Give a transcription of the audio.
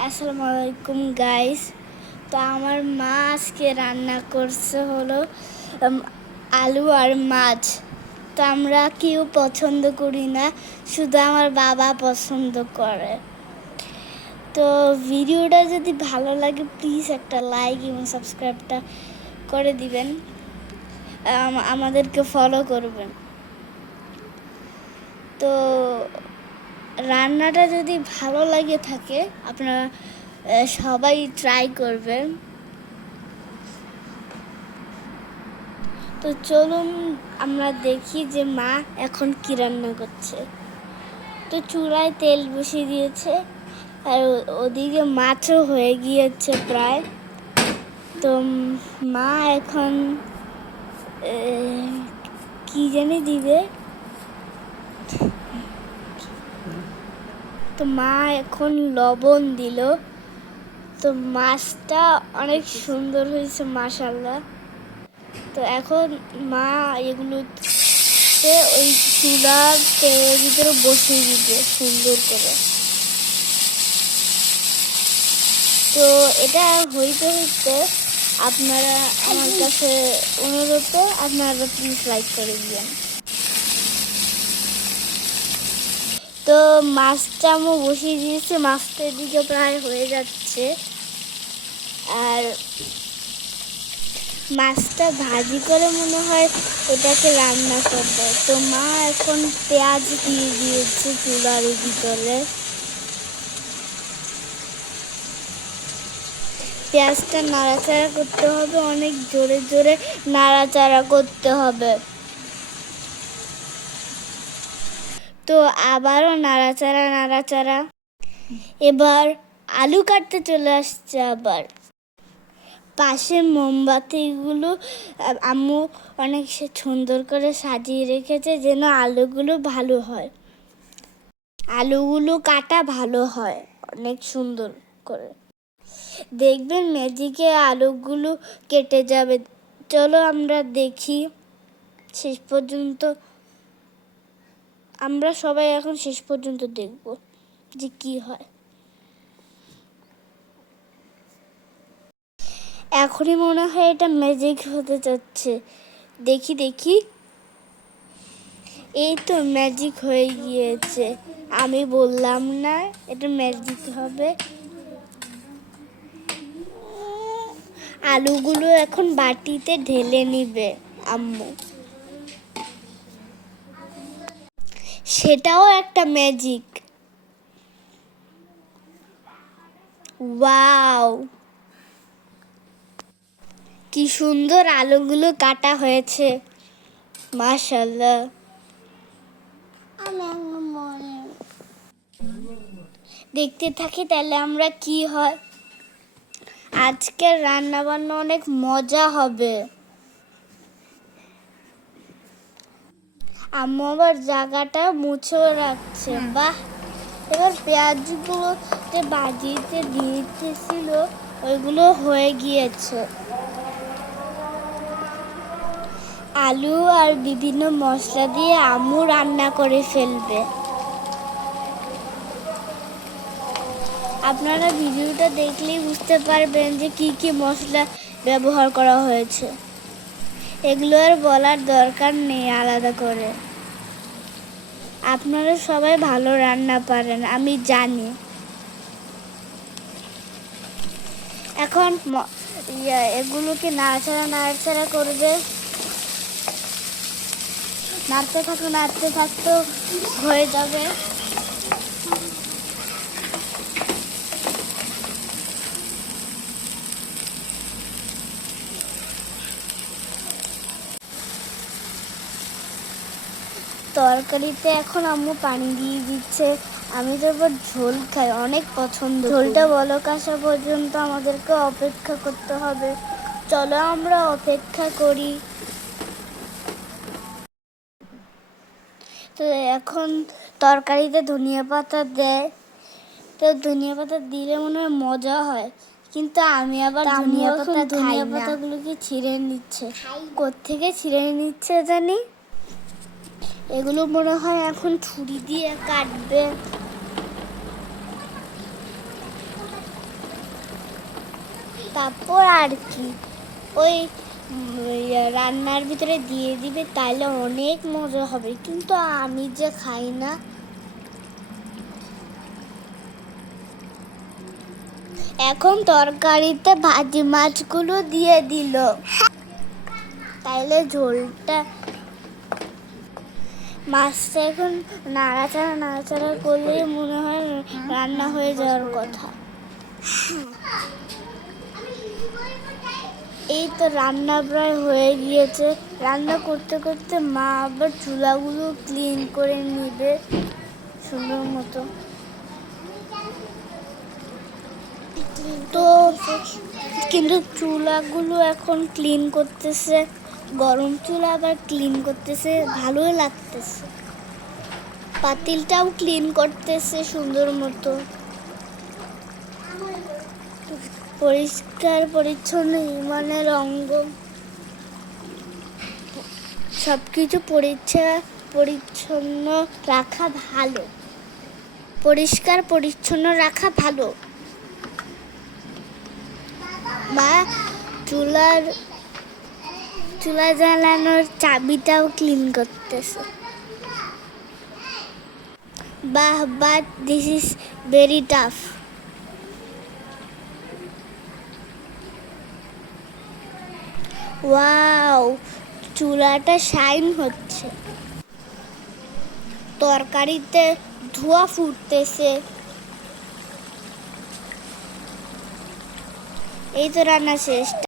আসসালামু আলাইকুম গাইস। তো আমার মা আজকে রান্না করছে হলো আলু আর মাছ। তো আমরা কেউ পছন্দ করি না, শুধু আমার বাবা পছন্দ করে। তো ভিডিওটা যদি ভালো লাগে প্লিজ একটা লাইক এবং সাবস্ক্রাইবটা করে দিবেন, আমাদেরকে ফলো করবেন। তো রান্নাটা যদি ভালো লাগে থাকে আপনারা সবাই ট্রাই করবেন। তো চলুন আমরা দেখি যে মা এখন কি রান্না করছে। তো চুলায় তেল বসিয়ে দিয়েছে আর ওদিকে মাছও হয়ে গিয়েছে প্রায়। তো মা এখন কি জানি দিবে। তো মা এখন লবণ দিল। তো মাছটা অনেক সুন্দর হয়েছে মাশাআল্লাহ। তো এখন মা এগুলো ওই চুলার তেলের ভিতরে বসিয়ে দিবে সুন্দর করে। তো এটা হইতে হইতে আপনারা আমার কাছে অনুরোধ, আপনারা প্লিজ লাইক করে দিবেন। তো মাছটা আমি বসিয়ে দিয়েছি, মাছটা এদিকে প্রায় হয়ে যাচ্ছে। আর মাছটা ভাজি করে মনে হয় ওটাকে রান্না করবে। তো মা এখন পেঁয়াজ দিয়ে দিয়েছে চুলার ভিতরে। পেঁয়াজটা নাড়াচাড়া করতে হবে, অনেক জোরে জোরে নাড়াচাড়া করতে হবে। তো আবারও নাড়াচাড়া। এবার আলু কাটতে চলে আসছে। আবার পাশে মোমবাতিগুলো আম্মু অনেক সুন্দর করে সাজিয়ে রেখেছে যেন আলুগুলো ভালো হয়, আলুগুলো কাটা ভালো হয় অনেক সুন্দর করে। দেখবেন ম্যাজিকে আলুগুলো কেটে যাবে। চলো আমরা দেখি শেষ পর্যন্ত। আমরা সবাই এখন শেষ পর্যন্ত দেখব যে কি হয়। এখনই মনে হয় এটা ম্যাজিক হতে যাচ্ছে। দেখি এই তো ম্যাজিক হয়ে গিয়েছে। আমি বললাম না এটা ম্যাজিক হবে। আলুগুলো এখন বাটিতে ঢেলে নিবে আম্মু। সেটাও একটা ম্যাজিক। ওয়াও, কি সুন্দর আলুগুলো কাটা হয়েছে মাশাআল্লাহ। দেখতে থাকি তাহলে আমরা কি হয়। আজকের রান্না বান্না অনেক মজা হবে। আম্মু আবার জায়গাটা মুছেও রাখছে। বাহ, এবার পেঁয়াজগুলো যে ভাজিতে দিয়েছিল ওইগুলো হয়ে গিয়েছে। আলু আর বিভিন্ন মশলা দিয়ে আম্মু রান্না করে ফেলবে। আপনারা ভিডিওটা দেখলেই বুঝতে পারবেন যে কি কি মশলা ব্যবহার করা হয়েছে। এগুলো আর বলার দরকার নেই আলাদা করে। আপনারা সবাই ভালো রান্না পারেন আমি জানি। এখন এগুলোকে নাড়াচাড়া করবে। নাড়তে থাকতে হয়ে যাবে। তরকারিতে এখন আম্মু পানি দিয়ে দিচ্ছে। আমি তো এবার ঝোল খাই, অনেক পছন্দ। ঝোলটা বলক আসা পর্যন্ত আমাদেরকে অপেক্ষা করতে হবে। চলো আমরা অপেক্ষা করি। তো এখন তরকারিতে ধনিয়া পাতা দেয়। তো ধনিয়া পাতা দিলে মনে হয় মজা হয়, কিন্তু আমি আবার ধনিয়া পাতাগুলোকে ছিঁড়ে নিচ্ছে। কোত্থেকে ছিঁড়ে নিচ্ছে জানি। এগুলো মনে হয় এখন ছুরি দিয়ে কাটবে। তারপর আর কি ওই রান্নার ভিতরে দিয়ে দিবে, তাইলে অনেক মজা হবে। কিন্তু আমি যে খাই না। এখন তরকারিতে ভাজি মাছগুলো দিয়ে দিল, তাইলে ঝোলটা মাছটা এখন নাড়াচাড়া করলে মনে হয় রান্না হয়ে যাওয়ার কথা। এই তো রান্না প্রায় হয়ে গিয়েছে। রান্না করতে করতে মা আবার চুলাগুলো ক্লিন করে নিবে সুন্দর মতো। তো কিন্তু চুলাগুলো এখন ক্লিন করতেছে, গরম চুলা আবার ক্লিন করতেছে, ভালোই লাগতেছে। পাতিলটাও ক্লিন করতেছে সুন্দর মতো। পরিষ্কার পরিচ্ছন্ন ইমানের অঙ্গ। সবকিছু পরিচ্ছন্ন রাখা ভালো, পরিষ্কার পরিচ্ছন্ন রাখা ভালো। বা চুলা জ্বালানোর চাবিটাও ক্লিন করতেছে। But this is very tough. Wow, চুলাটা শাইন হচ্ছে, তরকারিতে ধোঁয়া ফুটতেছে। এই তো রান্না শেষ।